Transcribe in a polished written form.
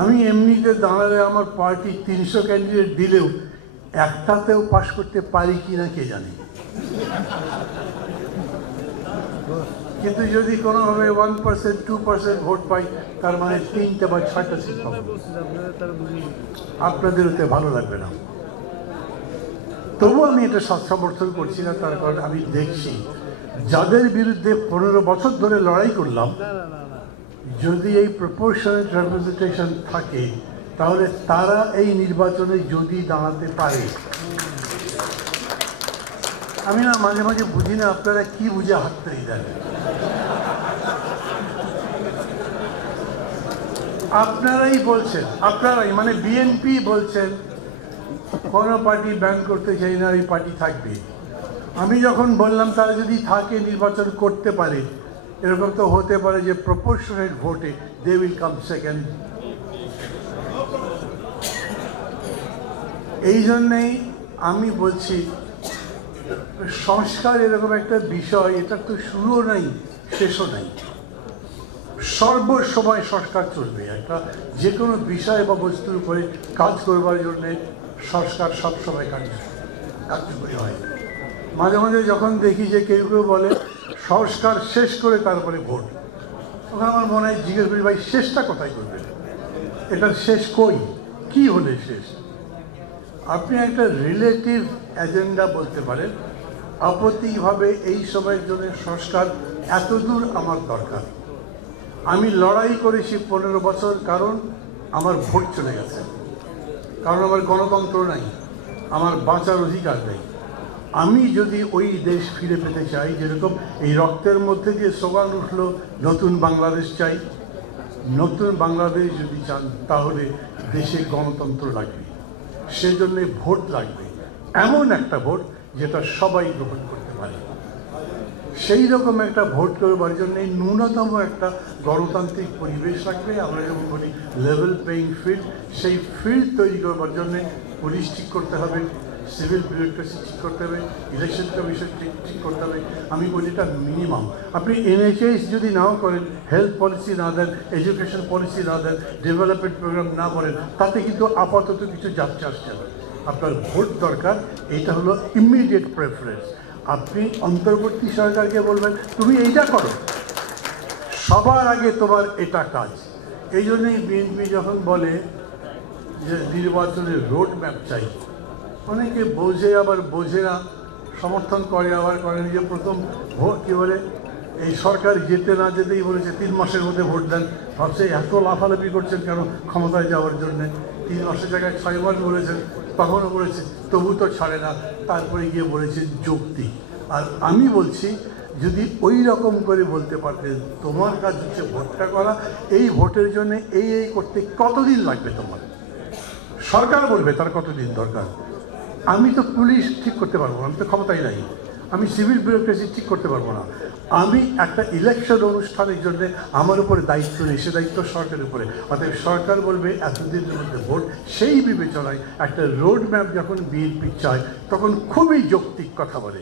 আমি এমনিতে দাঁড়ালে আমার পার্টি 300 ক্যান্ডিডেট দিলেও একটাতেও পাশ করতে পারি কিনা কে জানে, কিন্তু যদি কোনোভাবে 1% 2% ভোট পাই তার মানে 3টে বা 6টা সিট পাবো। আপনাদের ওতে ভালো লাগবে না, তবু আমি এটা সমর্থন করছি না। তার কারণ আমি দেখছি যাদের বিরুদ্ধে 15 বছর ধরে লড়াই করলাম, যদি এই প্রপোর্শনাল রিপ্রেজেন্টেশন থাকে তাহলে তারা এই নির্বাচনে যদি দাঁড়াতে পারে। আমি না মাঝে মাঝে বুঝি না আপনারা কি বুঝে হাততালি দেন। আপনারাই বলছেন, আপনারাই মানে বিএনপি বলছেন কোনো পার্টি ব্যান করতে চাই না, এই পার্টি থাকবে। আমি যখন বললাম তারা যদি থাকে নির্বাচন করতে পারে, এরকম তো হতে পারে যে প্রপোর্শনেট ভোটে দে উইল কাম সেকেন্ড। এই জন্যেই আমি বলছি সংস্কার এরকম একটা বিষয়, এটা তো শুরুও নাই শেষও নাই, সর্বসময় সংস্কার চলবে। একটা যে কোনো বিষয় বা বস্তুর উপরে কাজ করবার জন্যে সংস্কার সবসময় কার্যকরী হয়। মাঝে মাঝে যখন দেখি যে কেউ কেউ বলে সংস্কার শেষ করে তারপরে ভোট, তখন আমার মনে হয় জিজ্ঞেস করি ভাই শেষটা কোথায় করবেন, এটার শেষ কই, কি হলে শেষ? আপনি একটা রিলেটিভ এজেন্ডা বলতে পারেন, আপত্তিভাবে এই সময়ের জন্য সংস্কার এতদূর আমার দরকার। আমি লড়াই করেছি 15 বছর, কারণ আমার ভোট চলে গেছে, কারণ আমার গণতন্ত্র নাই, আমার বাঁচার অধিকার নেই। আমি যদি ওই দেশ ফিরে পেতে চাই, যেরকম এই রক্তের মধ্যে যে স্লোগান উঠল নতুন বাংলাদেশ চাই, নতুন বাংলাদেশ যদি চান তাহলে দেশে গণতন্ত্র লাগবে, সেজন্যে ভোট লাগবে, এমন একটা ভোট যেটা সবাই গ্রহণ করতে পারে। সেই রকম একটা ভোট করবার জন্যে ন্যূনতম একটা গণতান্ত্রিক পরিবেশ লাগবে। আমরা যেমন বলি লেভেল প্লেইং ফিল্ড, সেই ফিল্ড তৈরি করবার জন্যে পুলিশ ঠিক করতে হবে, সিভিল বিউরোক্রেসি ঠিক করতে হবে, ইলেকশন কমিশন ঠিক করতে হবে। আমি বলি এটা মিনিমাম। আপনি NHS যদি নাও করেন, হেলথ পলিসি না দেন, এডুকেশন পলিসি না দেন, ডেভেলপমেন্ট প্রোগ্রাম না করেন, তাতে কিন্তু আপাতত কিছু যাচ্ছে আসছে না। আপনার ভোট দরকার, এটা হলো ইমিডিয়েট প্রেফারেন্স। আপনি অন্তর্বর্তী সরকারকে বলবেন তুমি এইটা করো, সবার আগে তোমার এটা কাজ। এই জন্যই বিএনপি যখন বলে যে নির্বাচনের রোড ম্যাপ চাই, অনেকে বোঝে আবার বোঝে না, সমর্থন করে আবার করেন। যে প্রথম ভোট কী বলে, এই সরকার যেতে না যেতেই বলেছে 3 মাসের মধ্যে ভোট দেন। ভাবছে এত লাফালাফি করছেন কেন ক্ষমতায় যাওয়ার জন্যে? 3 মাসের জায়গায় 6 মাস বলেছেন, তখনও বলেছে, তবু তো ছাড়ে না। তারপরে গিয়ে বলেছে যৌক্তিক। আর আমি বলছি যদি ওই রকম করে বলতে পারতেন তোমার কাজ হচ্ছে ভোটটা করা, এই ভোটের জন্য এই করতে কতদিন লাগবে তোমার, সরকার বলবে তার কতদিন দরকার। আমি তো পুলিশ ঠিক করতে পারবো না, আমি তো ক্ষমতাই নাই। আমি সিভিল বিউরোক্রেসি ঠিক করতে পারবো না। আমি একটা ইলেকশন অনুষ্ঠানের জন্য আমার উপরে দায়িত্ব নেই, সে দায়িত্ব সরকারের উপরে। অতএব সরকার বলবে এতদিনের মধ্যে ভোট, সেই বিবেচনায় একটা রোড ম্যাপ যখন বিএনপি চায় তখন খুবই যৌক্তিক কথা বলে।